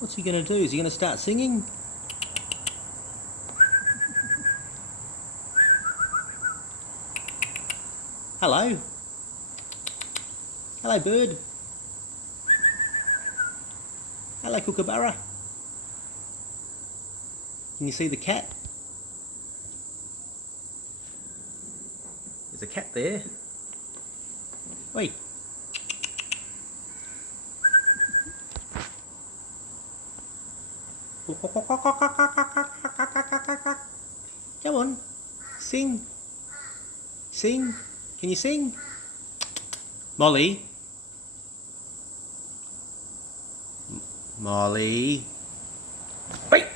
What's he going to do? Is he going to start singing? Hello. Hello, bird. Hello, Kookaburra. Can you see the cat? There's a cat there. Wait. Come on. Sing. Sing. Can you sing? Molly. Molly. Wait.